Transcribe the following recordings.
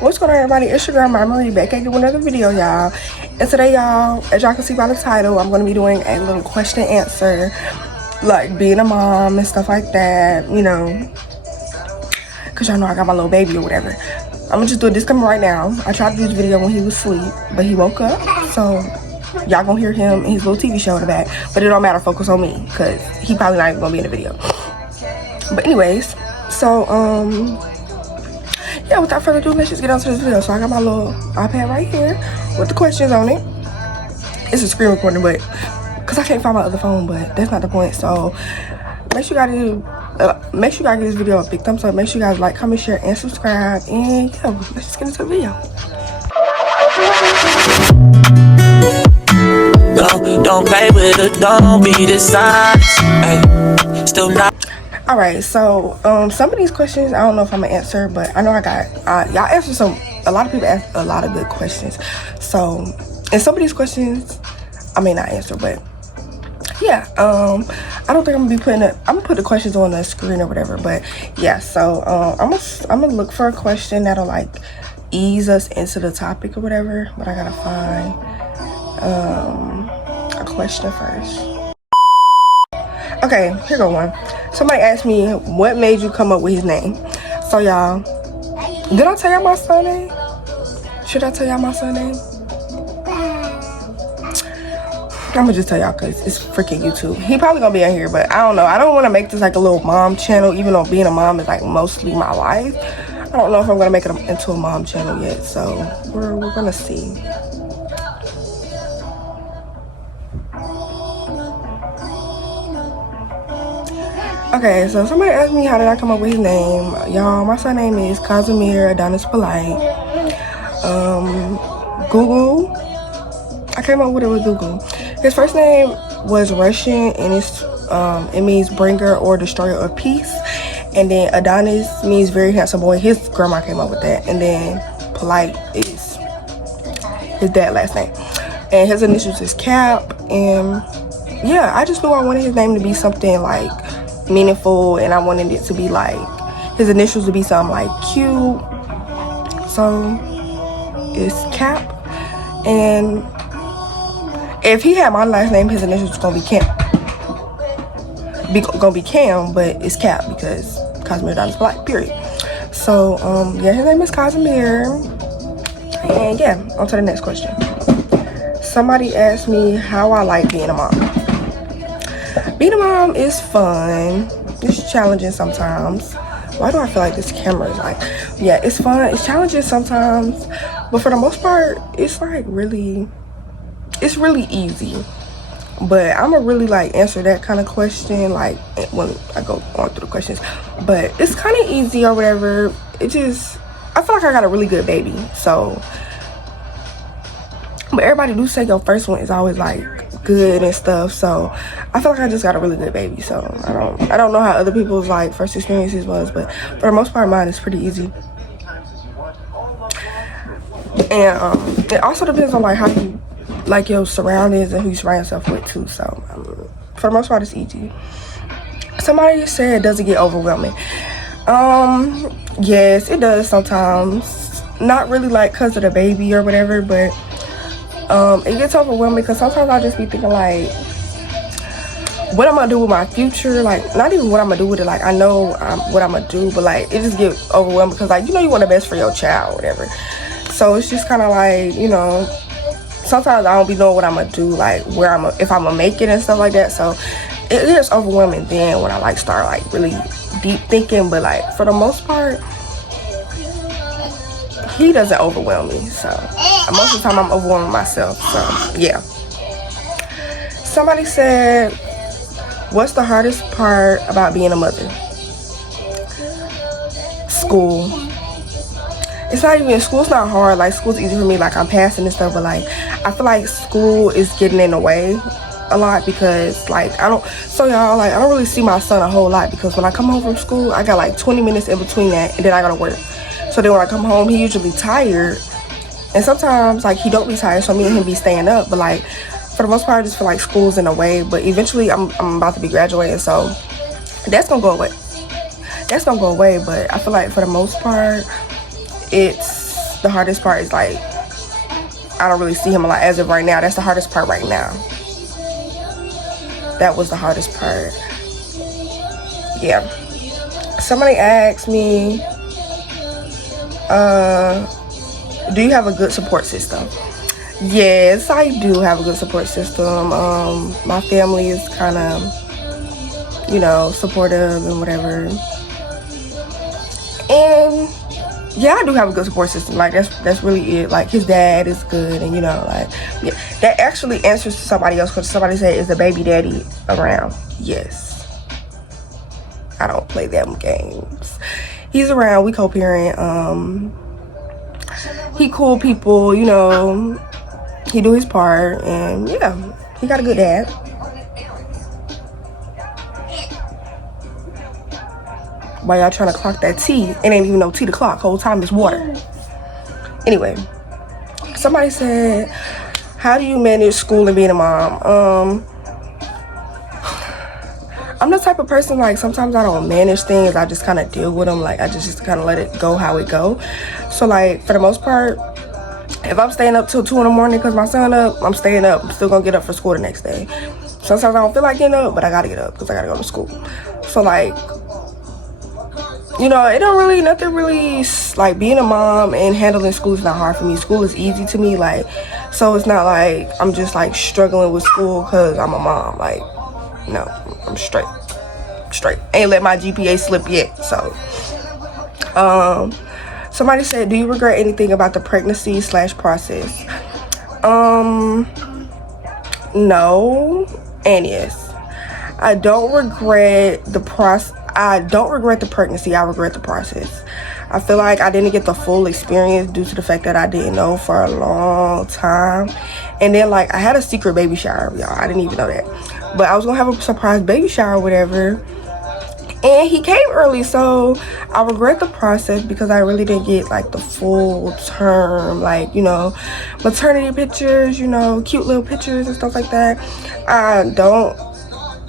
What's going on, everybody? It's your girl MiahMarie back again with another video, y'all. And today, y'all, as y'all can see by the title, I'm going to be doing a little question and answer, like being a mom and stuff like that, you know, because y'all know I got my little baby or whatever. I'm going to just do a disclaimer right now. I tried to do this video when he was asleep, but he woke up, so y'all going to hear him in his little TV show in the back. But it don't matter, focus on me, because he probably not even going to be in the video. But anyways, so, yeah, without further ado, let's just get on to this video. So I got my little iPad right here with the questions on it. It's a screen recording, but because I can't find my other phone, but that's not the point. So make sure you guys make sure you guys give this video a big thumbs up. Make sure you guys like, comment, share, and subscribe. And yeah, let's just get into the video. Don't play with it, don't be dishonest. Hey, still not. All right, so some of these questions I don't know if I'm gonna answer, but I know I got y'all answered a lot of people asked a lot of good questions. So, and some of these questions I may not answer, but yeah, I don't think I'm gonna be I'm gonna put the questions on the screen or whatever. But yeah, so I'm gonna look for a question that'll like ease us into the topic or whatever. But I gotta find a question first. Okay, here go one. Somebody asked me, what made you come up with his name? So y'all, did I tell y'all my son name? Should I tell y'all my son name? I'm gonna just tell y'all because it's freaking YouTube. He probably gonna be in here, but I don't know. I don't want to make this like a little mom channel, even though being a mom is like mostly my life. I don't know if I'm gonna make it into a mom channel yet, so we're gonna see. Okay, so somebody asked me how did I come up with his name. Y'all, my son's name is Casimir Adonis Polite. Google, I came up with it with Google. His first name was Russian, and it means bringer or destroyer of peace. And then Adonis means very handsome boy. His grandma came up with that. And then Polite is his dad's last name. And his initials is Cap. And yeah, I just knew I wanted his name to be something like meaningful, and I wanted it to be like his initials to be something like cute. So it's Cap, and if he had my last name, his initials is gonna be Cam. Gonna be Cam, but it's Cap because Casimir Adonis Polite, period. So yeah, his name is Casimir. And yeah, on to the next question. Somebody asked me how I like being a mom. Being a mom is fun. It's challenging sometimes. Why do I feel like this camera is like, yeah, it's fun. It's challenging sometimes, but for the most part, it's like it's really easy. But I'm gonna really like answer that kind of question like when I go on through the questions. But it's kind of easy or whatever. I feel like I got a really good baby. So, but everybody do say your first one is always like good and stuff, so I feel like I just got a really good baby. So I don't know how other people's like first experiences was, but for the most part mine is pretty easy. And it also depends on like how you like your surroundings and who you surround yourself with too. So for the most part it's easy. Somebody said, does it get overwhelming? Yes, it does sometimes. Not really like because of the baby or whatever, but it gets overwhelming because sometimes I just be thinking like what I'm gonna do with my future, like not even what I'm gonna do with it, like I know what I'm gonna do, but like it just gets overwhelming because like you know you want the best for your child or whatever. So it's just kind of like, you know, sometimes I don't be knowing what I'm gonna do, like where if I'm gonna make it and stuff like that. So it gets overwhelming then when I like start like really deep thinking, but like for the most part he doesn't overwhelm me. So most of the time I'm overwhelming myself. So yeah. Somebody said, what's the hardest part about being a mother? School. It's not even, school's not hard. Like school's easy for me, like I'm passing and stuff, but like I feel like school is getting in the way a lot because like I don't really see my son a whole lot because when I come home from school I got like 20 minutes in between that, and then I gotta work. So then when I come home, he usually tired, and sometimes like he don't be tired, so me and him be staying up. But like for the most part I just feel like school's in the way. But eventually I'm about to be graduating, so that's gonna go away. But I feel like for the most part it's the hardest part is like, I don't really see him a lot as of right now. That's the hardest part right now. That was the hardest part. Yeah. Somebody asked me, do you have a good support system? Yes, I do have a good support system. My family is kind of, you know, supportive and whatever. And yeah, I do have a good support system. Like, that's really it. Like, his dad is good, and you know, like, yeah. That actually answers to somebody else, because somebody said, is the baby daddy around? Yes. I don't play them games. He's around. We co-parent. He cool people, you know. He do his part, and yeah, he got a good dad. While y'all trying to clock that tea, it ain't even no tea to clock. Whole time it's water. Anyway, somebody said, how do you manage school and being a mom? I'm the type of person, like, sometimes I don't manage things. I just kind of deal with them. Like, I just kind of let it go how it go. So, like, for the most part, if I'm staying up till 2 in the morning because my son up, I'm staying up. I'm still gonna get up for school the next day. Sometimes I don't feel like getting up, but I gotta get up because I gotta go to school. So, like, you know, it don't really, nothing really, like, being a mom and handling school is not hard for me. School is easy to me, like, so it's not like I'm just, like, struggling with school because I'm a mom. Like, no, I'm straight. Ain't let my GPA slip yet. So, somebody said, do you regret anything about the pregnancy / process? No and yes. I don't regret the process. I don't regret the pregnancy. I regret the process. I feel like I didn't get the full experience due to the fact that I didn't know for a long time. And then, like, I had a secret baby shower, y'all. I didn't even know that. But I was going to have a surprise baby shower or whatever. And he came early, so I regret the process because I really didn't get, like, the full term, like, you know, maternity pictures, you know, cute little pictures and stuff like that. I don't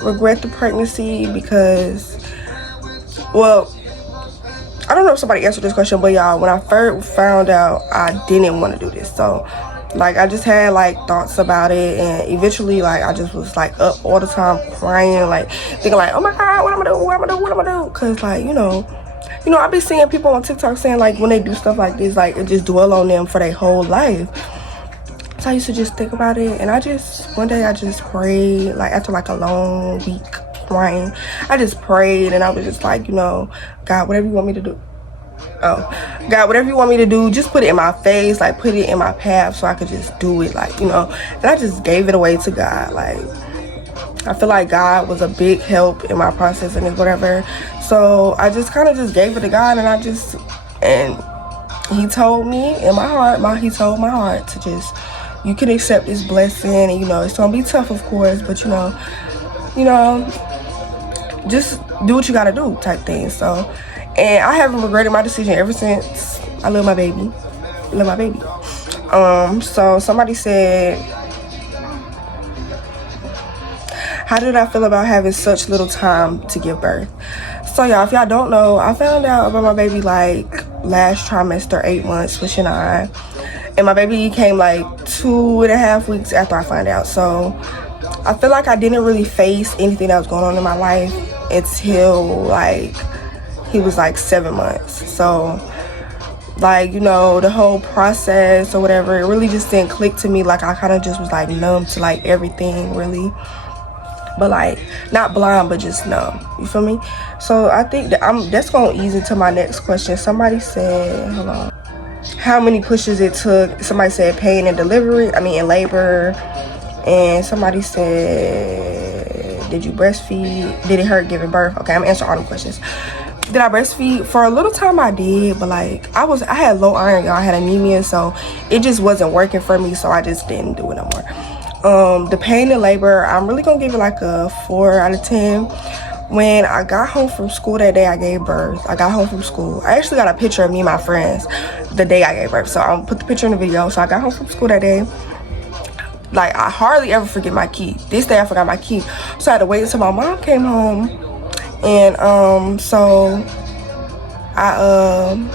regret the pregnancy because, well, I don't know if somebody answered this question, but y'all, when I first found out, I didn't want to do this. So, like, I just had, like, thoughts about it, and eventually, like, I just was, like, up all the time crying, like, thinking, like, oh my God, what am I do? Because, like, you know, I be seeing people on TikTok saying, like, when they do stuff like this, like, it just dwell on them for their whole life. So I used to just think about it, and one day I just prayed, like, after, like, a long week crying, I just prayed, and I was just like, you know, God, whatever you want me to do. Oh, God, whatever you want me to do, just put it in my face, like, put it in my path so I could just do it, like, you know. And I just gave it away to God. Like, I feel like God was a big help in my process and whatever. So I just kind of just gave it to God, and he told me in my heart, he told my heart to just, you can accept this blessing, and, you know, it's gonna be tough, of course, but, you know, just do what you gotta do type thing. So, and I haven't regretted my decision ever since. I love my baby. So somebody said, how did I feel about having such little time to give birth? So y'all, if y'all don't know, I found out about my baby like last trimester, 8 months, pushing 9. And my baby came like 2.5 weeks after I found out. So I feel like I didn't really face anything that was going on in my life until like he was like 7 months. So, like, you know, the whole process or whatever, it really just didn't click to me. Like, I kind of just was like numb to like everything, really. But like, not blind, but just numb. You feel me? So I think that that's gonna ease into my next question. Somebody said, hold on, how many pushes it took? Somebody said pain and delivery, in labor. And somebody said, did you breastfeed? Did it hurt giving birth? Okay, I'm answering all them questions. Did I breastfeed? For a little time I did, but like I had low iron, y'all. I had anemia, so it just wasn't working for me, so I just didn't do it no more. The pain in labor, I'm really gonna give it like a 4 out of 10. When I got home from school that day I gave birth, I got home from school. I actually got a picture of me and my friends the day I gave birth, so I'll put the picture in the video. So I got home from school that day. Like, I hardly ever forget my key. This day I forgot my key, so I had to wait until my mom came home. And so I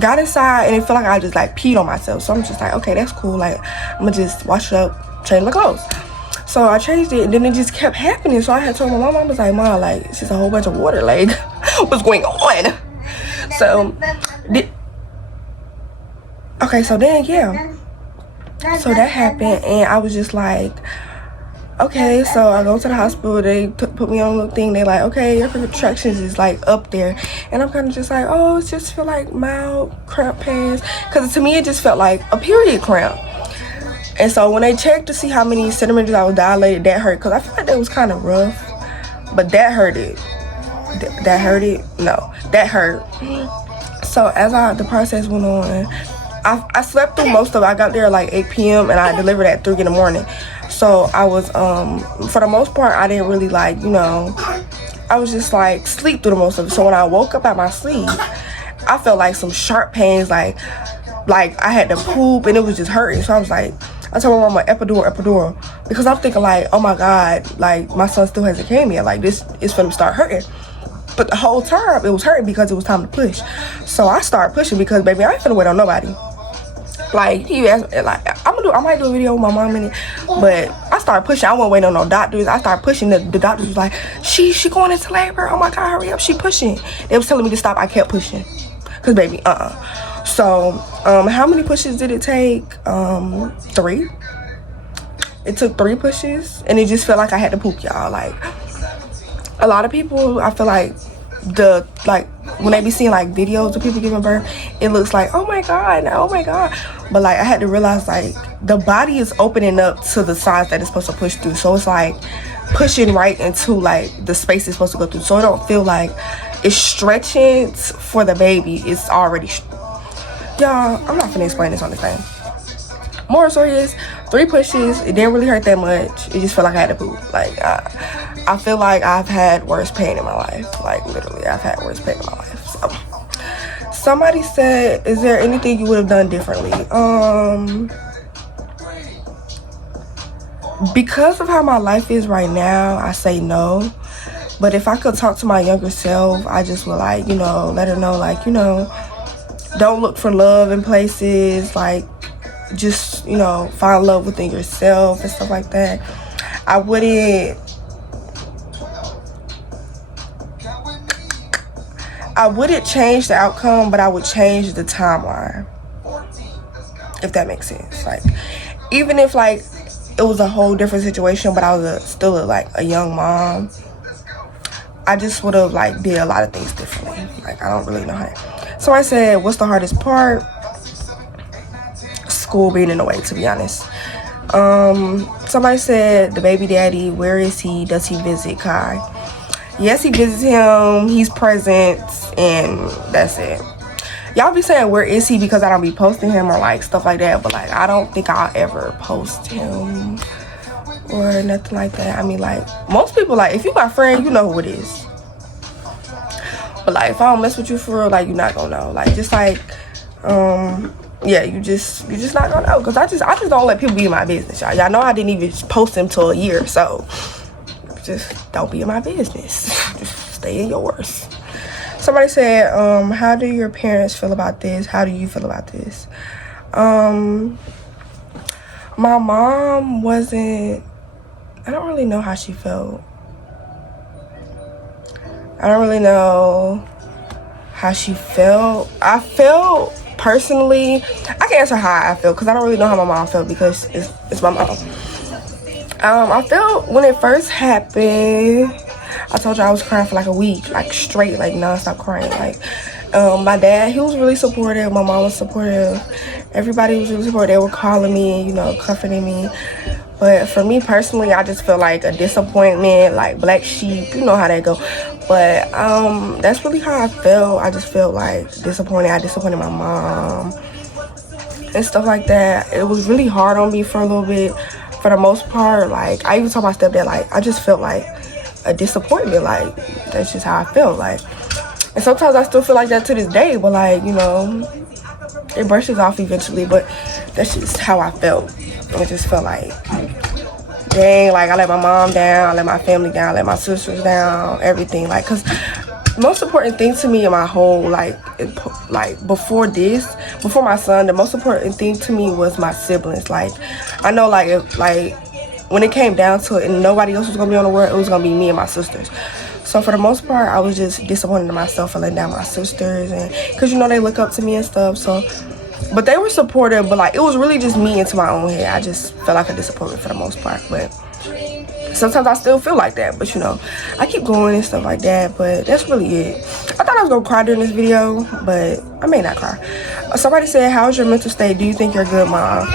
got inside and it felt like I just like peed on myself. So I'm just like, okay, that's cool. Like, I'm gonna just wash it up, change my clothes. So I changed it, and then it just kept happening. So I had told my mom, I was like, Mom, like, it's just a whole bunch of water. Like, what's going on? So, okay, so then, yeah. So that happened, and I was just like, okay. So I go to the hospital. They put me on a little thing. They like, okay, your contractions is like up there, and I'm kind of just like, oh, it just feel like mild cramp pains, because to me it just felt like a period cramp. And so when they checked to see how many centimeters I was dilated, that hurt, because I feel like that was kind of rough, but that hurted. That hurted? No, that hurt. So as the process went on, I slept through most of it. I got there at like 8 p.m. and I delivered at 3 in the morning. So I was, for the most part, I didn't really like, you know, I was just like sleep through the most of it. So when I woke up out my sleep, I felt like some sharp pains, like I had to poop and it was just hurting. So I was like, I told my mama, epidural, because I'm thinking like, oh my God, like my son still hasn't came yet. Like this is finna start hurting. But the whole time it was hurting because it was time to push. So I started pushing because, baby, I ain't finna wait on nobody. Like, he asked, like, I might do a video with my mom in it, but I started pushing. I wasn't waiting on no doctors. I started pushing. The doctors was like, she going into labor. Oh my God, hurry up, she pushing. They was telling me to stop. I kept pushing, cause baby, So, how many pushes did it take? 3. It took 3 pushes, and it just felt like I had to poop, y'all. Like, a lot of people, I feel like when they be seeing like videos of people giving birth, it looks like, oh my God, but like I had to realize like the body is opening up to the size that it's supposed to push through. So it's like pushing right into like the space it's supposed to go through, so it don't feel like it's stretching for the baby. It's already y'all, I'm not gonna explain this on this thing. Moral story is 3 pushes. It didn't really hurt that much. It just felt like I had to poop. Like I feel like I've had worse pain in my life. Like literally, I've had worse pain in my life. So somebody said, is there anything you would have done differently? Because of how my life is right now, I say no. But if I could talk to my younger self, I just would like, you know, let her know, like, you know, don't look for love in places, like just, you know, find love within yourself and stuff like that. I wouldn't change the outcome, but I would change the timeline, if that makes sense. Like, even if like it was a whole different situation, but I was still like a young mom, I just would have like did a lot of things differently. Like, I don't really know how. So I said, what's the hardest part? School being in the way, to be honest. Somebody said, the baby daddy, where is he? Does he visit Kai? Yes, he visits him. He's present, and that's it. Y'all be saying, where is he? Because I don't be posting him or like stuff like that, but like I don't think I'll ever post him or nothing like that. I mean, like most people, like if you my friend, you know who it is. But like if I don't mess with you for real, like you're not gonna know. Like just like yeah, you just not gonna know, because I just don't let people be in my business, y'all. Y'all know I didn't even post him till a year, so just don't be in my business. Just stay in yours. Somebody said, how do your parents feel about this? How do you feel about this? My mom wasn't, I don't really know how she felt. I don't really know how she felt. I felt personally, I can't answer how I felt because I don't really know how my mom felt, because it's my mom. I felt when it first happened, I told you I was crying for like a week, like straight, like non-stop crying. Like my dad, he was really supportive. My mom was supportive. Everybody was really supportive. They were calling me, you know, comforting me. But for me personally, I just felt like a disappointment, like black sheep, you know how that go. But that's really how I felt. I just felt like disappointed. I disappointed my mom and stuff like that. It was really hard on me for a little bit. For the most part, like I even told my stepdad, like I just felt like a disappointment. Like that's just how I felt. Like, and sometimes I still feel like that to this day. But like, you know, it brushes off eventually. But that's just how I felt. I just felt like, dang, like I let my mom down, I let my family down, I let my sisters down, everything. Like, cause most important thing to me in my whole like before my son, the most important thing to me was my siblings. Like I know like if like when it came down to it and nobody else was gonna be on the world, it was gonna be me and my sisters. So for the most part, I was just disappointed in myself for letting down my sisters, and because you know they look up to me and stuff. So but they were supportive, but like it was really just me into my own head. I just felt like a disappointment for the most part. But sometimes I still feel like that, but you know, I keep going and stuff like that. But that's really it. I thought I was gonna cry during this video, but I may not cry. Somebody said, how's your mental state? Do you think you're a good mom?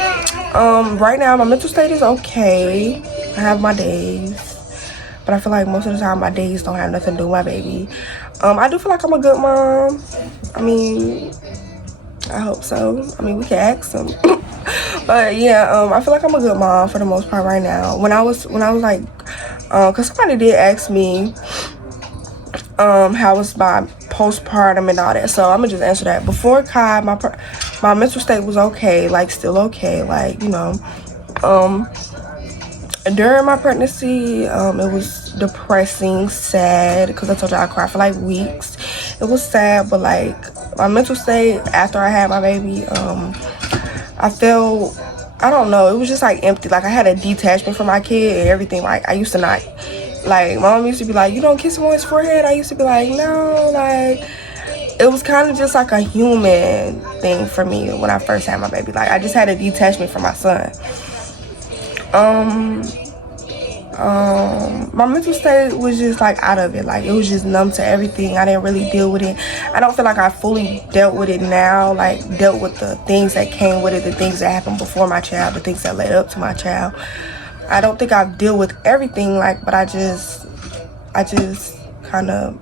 Right now my mental state is okay. I have my days, but I feel like most of the time my days don't have nothing to do with my baby. I do feel like I'm a good mom. I mean, I hope so. I mean, we can ask them. But yeah, I feel like I'm a good mom for the most part right now. When I was like, cause somebody did ask me, how was my postpartum and all that. So I'm gonna just answer that. Before Kai, my mental state was okay, like still okay, like you know. During my pregnancy, it was depressing, sad, because I told you I cried for like weeks. It was sad, but like my mental state after I had my baby, I felt, I don't know, it was just like empty. Like I had a detachment from my kid and everything. Like I used to not, like my mom used to be like, you don't kiss him on his forehead. I used to be like, no, like it was kind of just like a human thing for me when I first had my baby. Like I just had a detachment from my son. My mental state was just like out of it. Like it was just numb to everything. I didn't really deal with it. I don't feel like I fully dealt with it now, like dealt with the things that came with it, the things that happened before my child, the things that led up to my child. I don't think I've dealt with everything, like, but I just kind of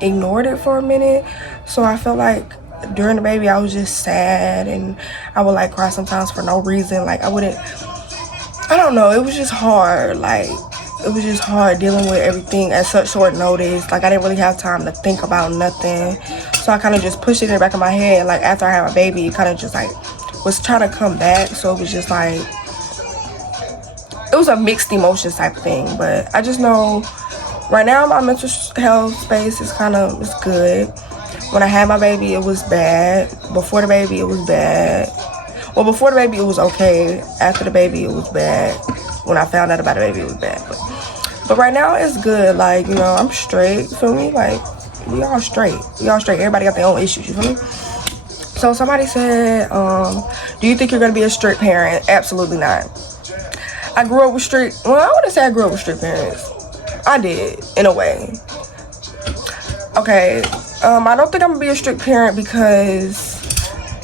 ignored it for a minute. So I felt like during the baby I was just sad, and I would like cry sometimes for no reason. Like I don't know, it was just hard. Like it was just hard dealing with everything at such short notice. Like I didn't really have time to think about nothing, so I kind of just pushed it in the back of my head. Like after I had my baby, it kind of just like was trying to come back. So it was just like, it was a mixed emotions type of thing. But I just know right now my mental health space is it's good. When I had my baby, it was bad. Before the baby, it was bad. Well, before the baby, it was okay. After the baby, it was bad. When I found out about the baby, it was bad. But right now, it's good. Like, you know, I'm straight. You feel me? Like, we all straight. We all straight. Everybody got their own issues. You feel me? So somebody said, do you think you're going to be a strict parent? Absolutely not. I grew up with strict. Well, I wouldn't say I grew up with strict parents. I did, in a way. Okay. I don't think I'm going to be a strict parent because,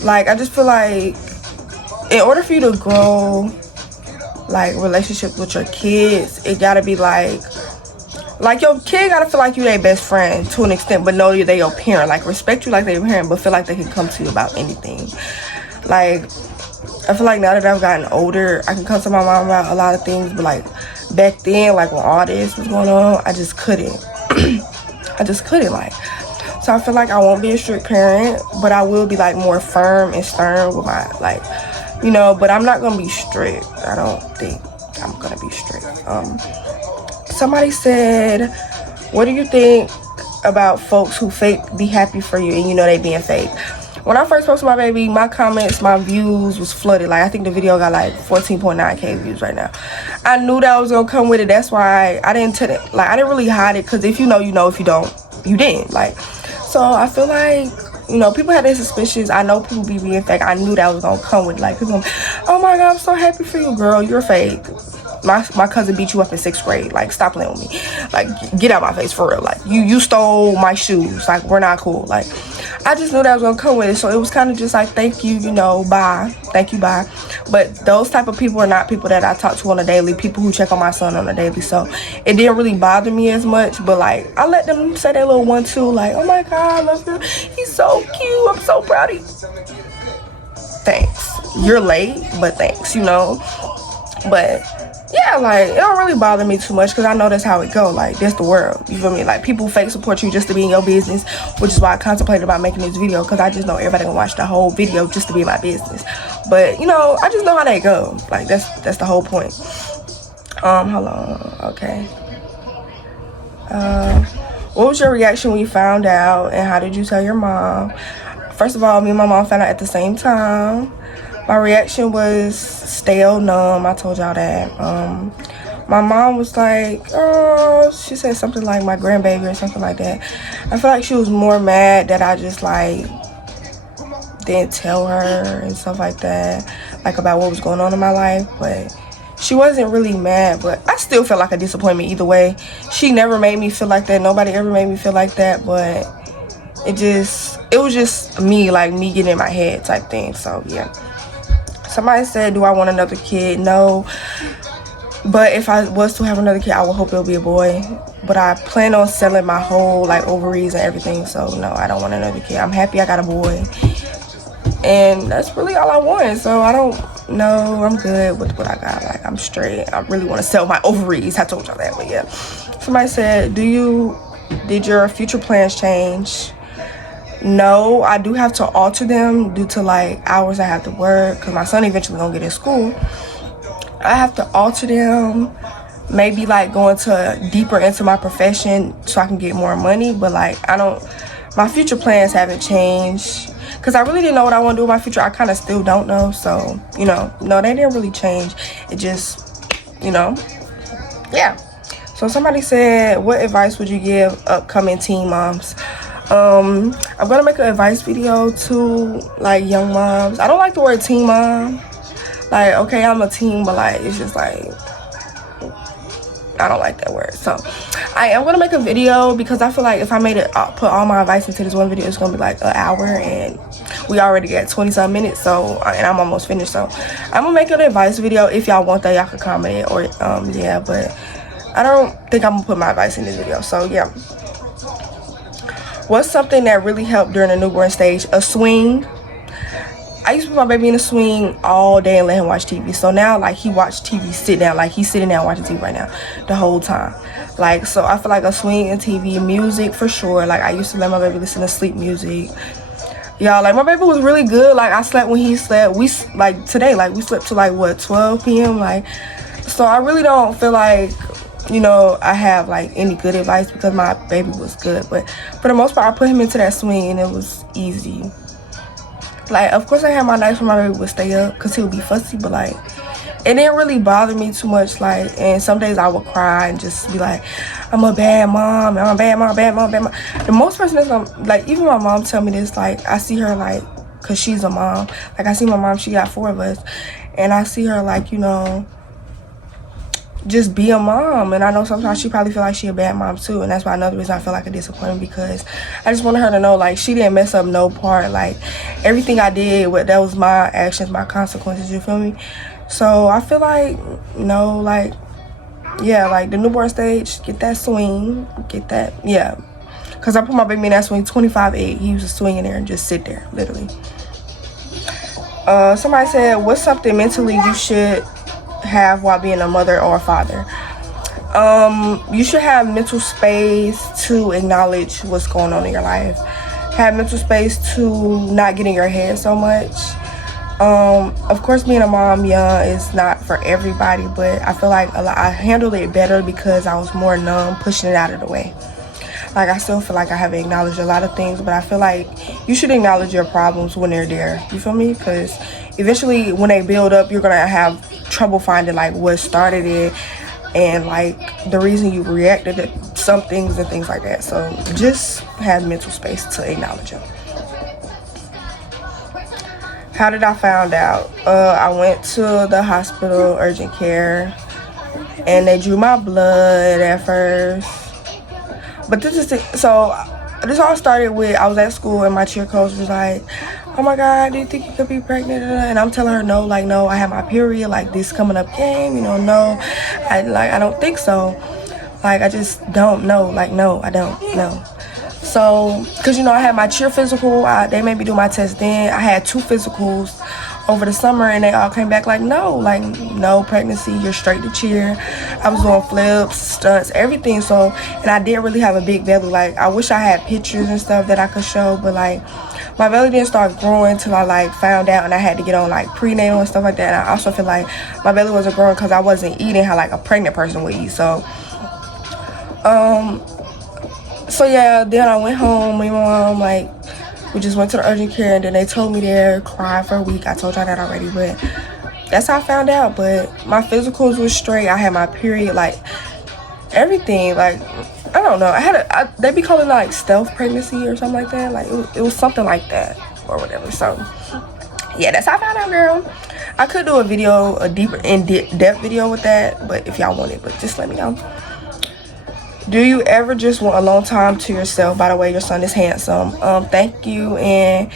like, I just feel like in order for you to grow, like, relationships with your kids, it gotta be like your kid gotta feel like you their best friend to an extent, but know you're your parent. Like, respect you like they're your parent, but feel like they can come to you about anything. Like, I feel like now that I've gotten older, I can come to my mom about a lot of things, but like back then, like when all this was going on, I just couldn't. I just couldn't, like. So I feel like I won't be a strict parent, but I will be like more firm and stern with my, like, you know, but I'm not gonna be strict. I don't think I'm gonna be strict. Somebody said, what do you think about folks who fake be happy for you and you know they being fake? When I first posted my baby, my comments, my views was flooded. Like, I think the video got like 14.9K views right now. I knew that was gonna come with it. That's why I didn't I didn't really hide it, because if you know, you know. If you don't, you didn't. Like, so I feel like, you know, people have their suspicions. I know people be being fake. I knew that was gonna come with, like, people, oh my God, I'm so happy for you, girl. You're fake. My cousin beat you up in 6th grade. Like, stop playing with me. Like, get out my face, for real. Like, you stole my shoes. Like, we're not cool. Like, I just knew that was gonna come with it. So it was kind of just like, thank you, you know, bye. Thank you, bye. But those type of people are not people that I talk to on a daily. People who check on my son on a daily. So it didn't really bother me as much. But like, I let them say their little 1-2. Like, oh my God, I love you. He's so cute. I'm so proud of you. Thanks. You're late, but thanks, you know. But yeah, like, it don't really bother me too much, because I know that's how it go. Like, that's the world, you feel me? Like, people fake support you just to be in your business, which is why I contemplated about making this video, because I just know everybody gonna watch the whole video just to be in my business. But, you know, I just know how they go. Like, that's the whole point. Hold on. Okay. What was your reaction when you found out, and how did you tell your mom? First of all, me and my mom found out at the same time. My reaction was stale, numb. I told y'all that. My mom was like, oh, she said something like my grandbaby or something like that. I feel like she was more mad that I just like didn't tell her and stuff like that, like about what was going on in my life. But she wasn't really mad, but I still felt like a disappointment either way. She never made me feel like that. Nobody ever made me feel like that, but it was just me, like me getting in my head type thing. So yeah. Somebody said, do I want another kid? No. But if I was to have another kid, I would hope it'll be a boy. But I plan on selling my whole like ovaries and everything. So no, I don't want another kid. I'm happy I got a boy. And that's really all I want. So I don't know. I'm good with what I got. Like, I'm straight. I really want to sell my ovaries. I told y'all that. But yeah. Somebody said, did your future plans change? No, I do have to alter them due to like hours I have to work, because my son eventually gonna get in school. I have to alter them, maybe like go deeper into my profession so I can get more money. But like my future plans haven't changed, because I really didn't know what I want to do in my future. I kind of still don't know. So, you know, no, they didn't really change. It just, you know, yeah. So somebody said, what advice would you give upcoming teen moms? I'm gonna make an advice video to like young moms. I don't like the word teen mom. Like, okay, I'm a teen, but like it's just like I don't like that word. So I am gonna make a video, because I feel like if I put all my advice into this one video, it's gonna be like an hour, and we already got 20-some minutes. So and I'm almost finished. So I'm gonna make an advice video. If y'all want that, y'all can comment, or yeah. But I don't think I'm gonna put my advice in this video. So yeah. What's something that really helped during the newborn stage? A swing. I used to put my baby in a swing all day and let him watch TV. So now, like, he watched TV sit down. Like, he's sitting down watching TV right now the whole time. Like, so I feel like a swing and TV, music for sure. Like, I used to let my baby listen to sleep music. Y'all, like, my baby was really good. Like, I slept when he slept. Like, today, like, we slept till, like, what, 12 p.m.? Like, so I really don't feel like, you know, I have, like, any good advice, because my baby was good. But for the most part, I put him into that swing, and it was easy. Like, of course, I had my nights when my baby would stay up, because he would be fussy, but, like, it didn't really bother me too much. Like, and some days I would cry and just be like, I'm a bad mom, I'm a bad mom, bad mom, bad mom. The most person that's, like, even my mom tell me this, like, I see her, like, because she's a mom. Like, I see my mom, she got 4 of us, and I see her, like, you know, just be a mom. And I know sometimes she probably feel like she a bad mom too, and that's why another reason I feel like a disappointment, because I just wanted her to know, like, she didn't mess up no part. Like, everything I did, that was my actions, my consequences, you feel me? So I feel like, no, like, yeah, like the newborn stage, get that swing, get that, yeah, because I put my baby in that swing 25/8. He used to swing in there and just sit there, literally. Somebody said, what's something mentally you should have while being a mother or a father? You should have mental space to acknowledge what's going on in your life. Have mental space to not get in your head so much. Of course, being a mom young is not for everybody, but I feel like I handled it better because I was more numb, pushing it out of the way. Like, I still feel like I haven't acknowledged a lot of things, but I feel like you should acknowledge your problems when they're there. You feel me? Because eventually, when they build up, you're gonna have trouble finding like what started it, and like the reason you reacted to some things and things like that. So just have mental space to acknowledge them. How did I find out? I went to the hospital, urgent care, and they drew my blood at first. But this all started with, I was at school and my cheer coach was like, oh my God, do you think you could be pregnant? And I'm telling her, no, like, no, I have my period, like, this coming up game, you know, no, I don't think so. Like, I just don't know, like, no, I don't know. So, because, you know, I had my cheer physical, they made me do my test then. I had 2 physicals over the summer, and they all came back like, no pregnancy, you're straight to cheer. I was doing flips, stunts, everything. So, and I didn't really have a big belly. Like, I wish I had pictures and stuff that I could show, but like, my belly didn't start growing till I like found out, and I had to get on like prenatal and stuff like that. And I also feel like my belly wasn't growing because I wasn't eating how like a pregnant person would eat. So So yeah, then I went home. Me and my mom, like, we just went to the urgent care, and then they told me there, cried for a week. I told y'all that already, but that's how I found out. But my physicals were straight. I had my period, like, everything. Like, I don't know. They be calling it like stealth pregnancy or something like that. Like, it was something like that or whatever. So yeah, that's how I found out, girl. I could do a video, a deeper in-depth video with that, but if y'all want it, but just let me know. Do you ever just want alone time to yourself? By the way, your son is handsome. Thank you. And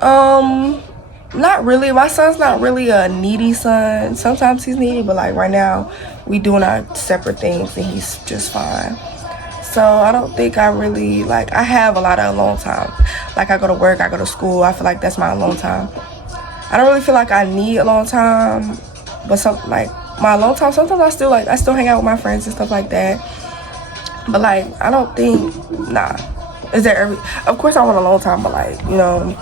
not really. My son's not really a needy son. Sometimes he's needy, but like right now we doing our separate things and he's just fine. So I don't think I really, like, I have a lot of alone time. Like, I go to work, I go to school. I feel like that's my alone time. I don't really feel like I need alone time, but something like my alone time, sometimes I still hang out with my friends and stuff like that. But like, I don't think, nah. Of course I want a long time, but like, you know,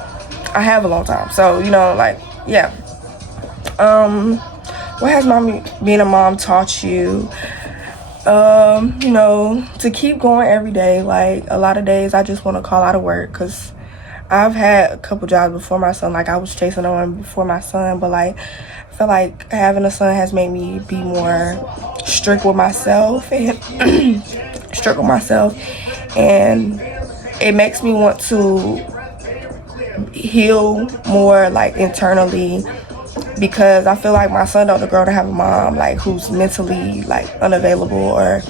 I have a long time. So, you know, like, yeah. What has being a mom taught you? You know, to keep going every day. Like, a lot of days I just want to call out of work, because I've had a couple jobs before my son. Like, I was chasing on before my son, but like, I feel like having a son has made me be more strict with myself and and it makes me want to heal more, like, internally, because I feel like my son don't grow to have a mom like who's mentally like unavailable or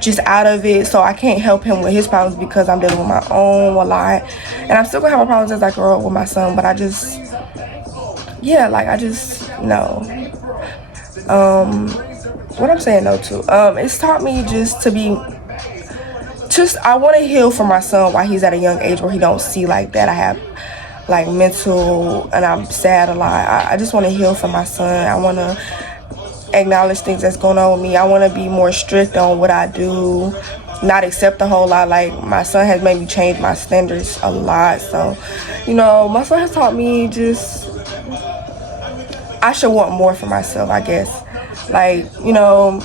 just out of it, so I can't help him with his problems because I'm dealing with my own a lot, and I'm still gonna have my problems as I grow up with my son. But I just, yeah, like, I just know what I'm saying no to. It's taught me just to be, I want to heal for my son while he's at a young age where he don't see like that I have like mental and I'm sad a lot. I just want to heal for my son. I want to acknowledge things that's going on with me. I want to be more strict on what I do, not accept a whole lot. Like, my son has made me change my standards a lot. So, you know, my son has taught me just, I should want more for myself, I guess. Like, you know,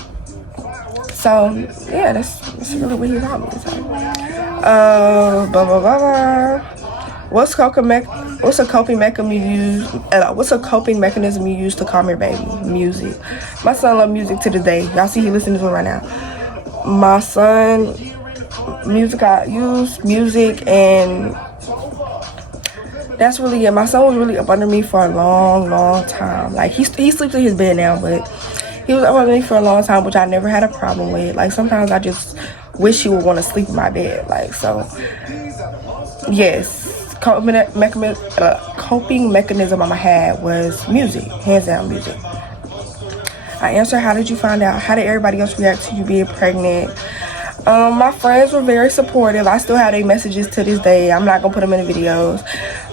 so yeah, that's really what he taught me. So, blah blah blah blah. What's a coping mechanism you use to calm your baby? Music. My son loves music to this day. Y'all see he listening to it right now. My son, I use music, and that's really it. My son was really up under me for a long time. Like, he sleeps in his bed now, but he was up under me for a long time, which I never had a problem with. Like, sometimes I just wish he would want to sleep in my bed. Like, so yes. Coping mechanism I had was music, hands down music. I answered, how did you find out? How did everybody else react to you being pregnant? My friends were very supportive. I still have their messages to this day. I'm not gonna put them in the videos.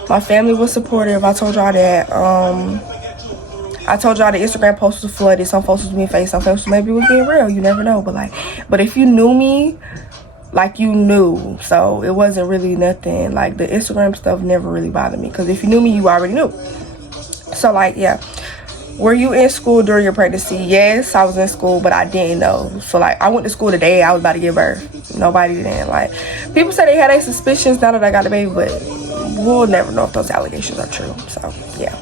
My family was supportive. I told y'all that. I told y'all the Instagram post was flooded. Some folks was being fake, some folks maybe was being real. You never know. But if you knew me, like, you knew. So it wasn't really nothing. Like, the Instagram stuff never really bothered me, because if you knew me, you already knew. So, like, yeah. Were you in school during your pregnancy? Yes, I was in school, but I didn't know. So, like, I went to school the day I was about to give birth. Nobody didn't. Like, people say they had their suspicions now that I got the baby, but we'll never know if those allegations are true. So, yeah.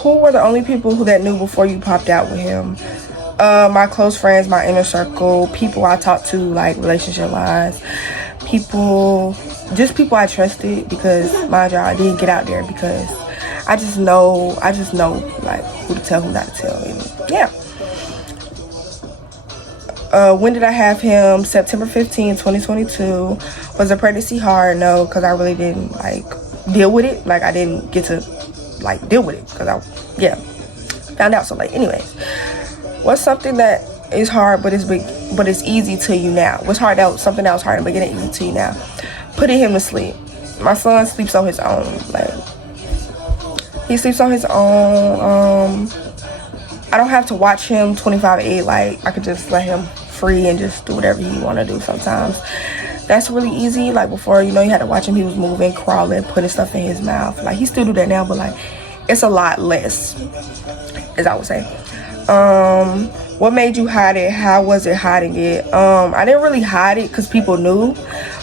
Who were the only people that knew before you popped out with him? My close friends, my inner circle, people I talked to, like, relationship-wise, people I trusted, because, mind y'all, I didn't get out there because I just know, like, who to tell, who not to tell, and yeah. When did I have him? September 15, 2022. Was the pregnancy hard? No, because I really didn't, like, deal with it. Like, I didn't get to, like, deal with it, because found out so late. Anyways. What's something that is hard but it's easy to you now? What's hard something that was hard in the beginning, easy to you now? Putting him to sleep. My son sleeps on his own. Like, he sleeps on his own. I don't have to watch him 25/8. Like, I could just let him free and just do whatever he want to do sometimes. That's really easy. Like, before, you know, you had to watch him. He was moving, crawling, putting stuff in his mouth. Like, he still do that now, but like, it's a lot less, as I would say. What made you hide it? How was it hiding it? I didn't really hide it because people knew.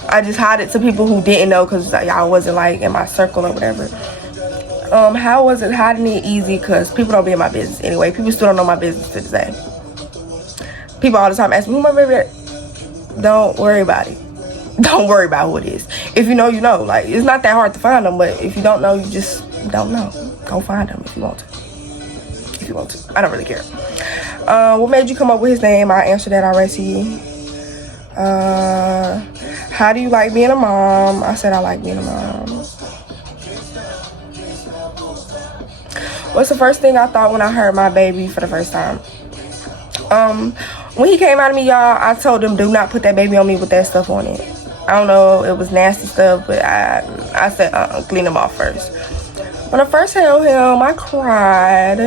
I just hide it to people who didn't know because y'all wasn't like in my circle or whatever. How was it hiding it? Easy, because people don't be in my business anyway. People still don't know my business to this day. People all the time ask me who my baby is. Don't worry about it. Don't worry about who it is. If you know, you know. Like, it's not that hard to find them, but if you don't know, you just don't know. Go find them if you want to. If you want to. I don't really care. What made you come up with his name? I answered that already. How do you like being a mom? I said I like being a mom. What's the first thing I thought when I heard my baby for the first time? When he came out of me, y'all, I told him do not put that baby on me with that stuff on it. I don't know, it was nasty stuff, but I said clean him off first. When I first held him, I cried.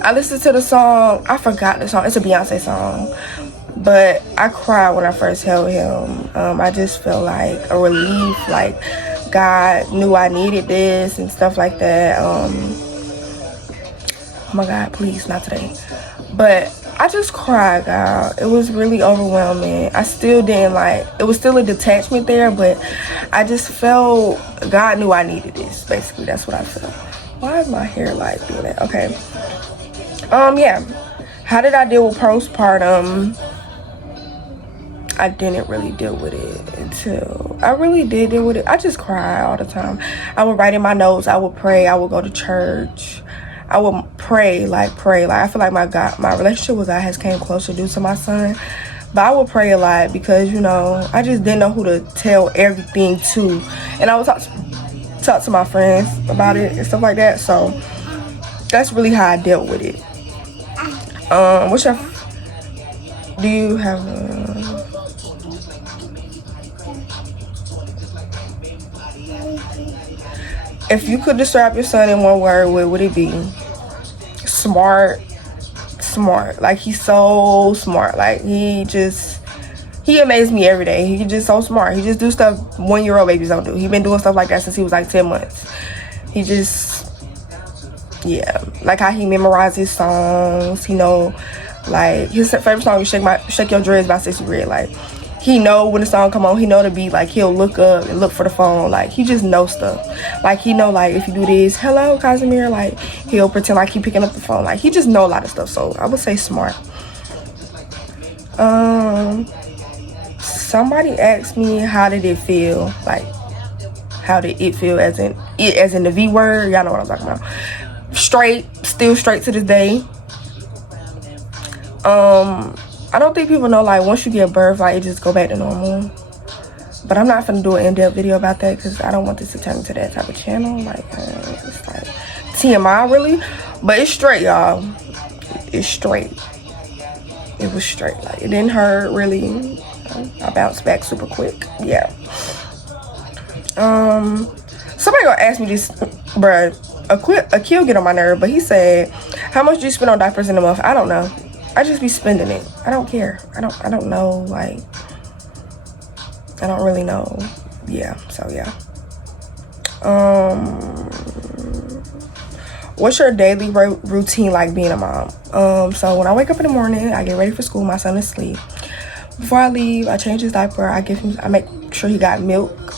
I listened to the song. I forgot the song. It's a Beyonce song. But I cried when I first held him. I just felt like a relief. Like, God knew I needed this and stuff like that. Oh my God, please, not today. But I just cried, God. It was really overwhelming. I still didn't like, it was still a detachment there, but I just felt God knew I needed this. Basically, that's what I felt. Why is my hair like doing that? Okay. Yeah. How did I deal with postpartum? I didn't really deal with it until I really did deal with it. I just cry all the time. I would write in my notes. I would pray. I would go to church. I would pray. Like I feel like my relationship with God has came closer due to my son. But I would pray a lot because, you know, I just didn't know who to tell everything to. And I would talk to my friends about it and stuff like that. So that's really how I dealt with it. Do you have a... If you could describe your son in one word, what would it be? Smart. Like, he's so smart. Like, he amazes me every day. He's just so smart. He just do stuff 1-year-old babies don't do. He been doing stuff like that since he was like 10 months. He just, yeah. Like how he memorizes songs. He know, like, his favorite song is Shake Your Dreads by Sissy Red. Like, he know when the song come on, he know the beat. Like, he'll look up and look for the phone. Like, he just knows stuff. Like, he know, like, if you do this, hello, Casimir, like, he'll pretend like he picking up the phone. Like, he just know a lot of stuff. So I would say smart. Somebody asked me, how did it feel? Like, how did it feel, as in the V word? Y'all know what I'm talking about. Still straight to this day. I don't think people know, like, once you give birth, like, it just go back to normal. But I'm not finna do an in-depth video about that because I don't want this to turn into that type of channel. Like, it's like TMI, really. But it's straight, y'all. It's straight. It was straight. Like, it didn't hurt, really. I bounced back super quick. Yeah. Somebody gonna ask me this, bruh. Akil get on my nerve, but he said, how much do you spend on diapers in a month? I don't know. I just be spending it. I don't care. I don't know, like, I don't really know. Yeah, so yeah. What's your daily routine like being a mom? So when I wake up in the morning, I get ready for school. My son is asleep. Before I leave, I change his diaper. I make sure he got milk.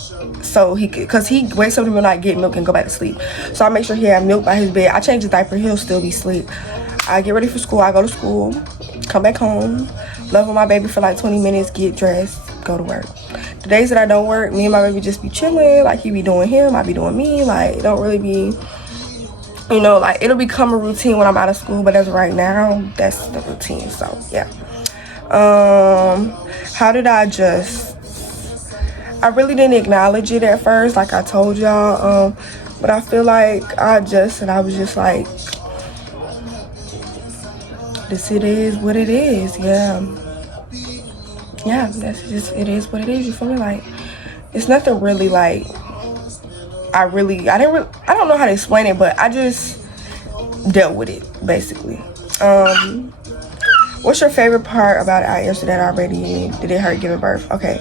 So because he wakes up in the middle of the night, get milk and go back to sleep. So I make sure he had milk by his bed. I change his diaper, he'll still be asleep. I get ready for school. I go to school, come back home, love with my baby for like 20 minutes, get dressed, go to work. The days that I don't work, me and my baby just be chilling. Like, he be doing him, I be doing me. Like, it don't really be, you know, like, it'll become a routine when I'm out of school. But as of right now, that's the routine. So yeah. How did I adjust? I really didn't acknowledge it at first, like I told y'all. But I feel like I adjusted. I was just like, this, it is what it is. Yeah, that's just, it is what it is. You feel me? Like, it's nothing really, like, I don't know how to explain it, but I just dealt with it, basically. What's your favorite part about it? I answered that already. Did it hurt giving birth? Okay.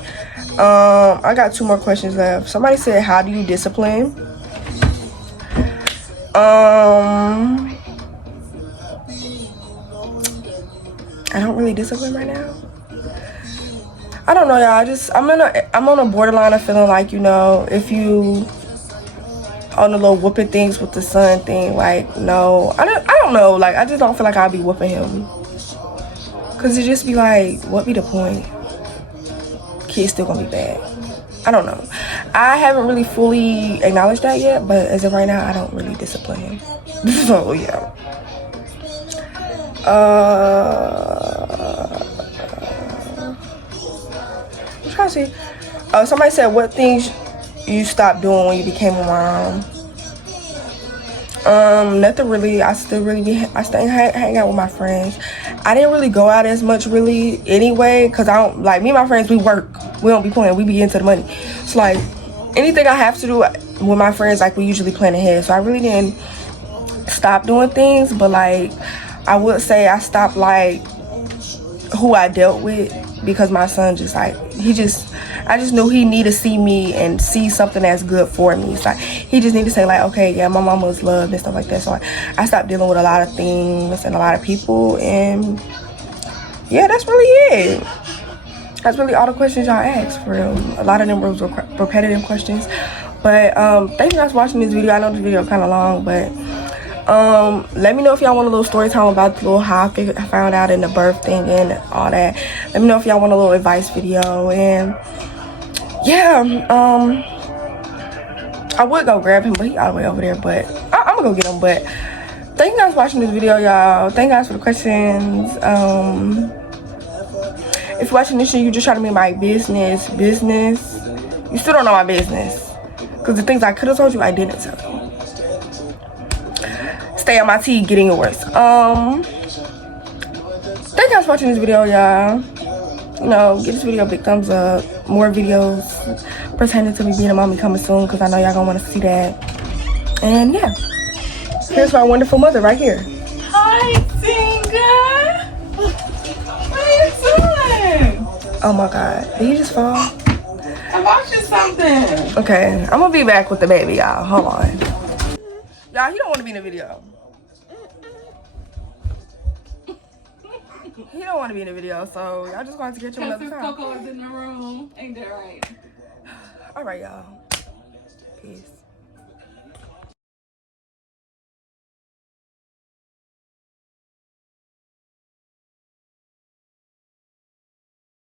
I got 2 more questions left. Somebody said, how do you discipline? I don't really discipline right now. I don't know, y'all. I'm on a borderline of feeling like, you know, if you on the little whooping things with the son thing, like, no, I don't know, like, I just don't feel like I'll be whooping him, cause it just be like, what be the point? Kid's still gonna be bad. I don't know. I haven't really fully acknowledged that yet, but as of right now, I don't really discipline him. So yeah. I'm trying to see. Oh, somebody said, what things you stopped doing when you became a mom? Nothing really. I still hang out with my friends. I didn't really go out as much really anyway, because I don't, like, me and my friends, we work. We don't be playing, we be into the money. So like, anything I have to do with my friends, like, we usually plan ahead. So I really didn't stop doing things, but like, I would say I stopped like who I dealt with, because my son just like, I just knew he needed to see me and see something that's good for me. It's like, he just needed to say like, okay, yeah, my mama was loved and stuff like that. So I stopped dealing with a lot of things and a lot of people, and yeah, that's really it. That's really all the questions y'all asked, for real. A lot of them were repetitive questions, but thank you guys for watching this video. I know this video kind of long, but let me know if y'all want a little story time about the little how I found out in the birth thing and all that. Let me know if y'all want a little advice video. And yeah, I would go grab him, but he all the way over there, but I'm gonna go get him. But thank you guys for watching this video, y'all. Thank you guys for the questions. If you're watching this shit, you just trying to be my business, you still don't know my business, because the things I could have told you, I didn't tell you. Stay on my tea, getting yours. Thank you guys for watching this video, y'all. You know, give this video a big thumbs up. More videos pertaining to me being a mommy coming soon, because I know y'all gonna want to see that. And yeah, here's my wonderful mother right here. Hi, Tinga. What are you doing? Oh my god, did he just fall? I bought you something. Okay, I'm gonna be back with the baby, y'all. Hold on. Y'all, he don't want to be in the video. He don't want to be in the video, so y'all just going to get you another time. Coco is in the room. Ain't that right? All right, y'all. Peace.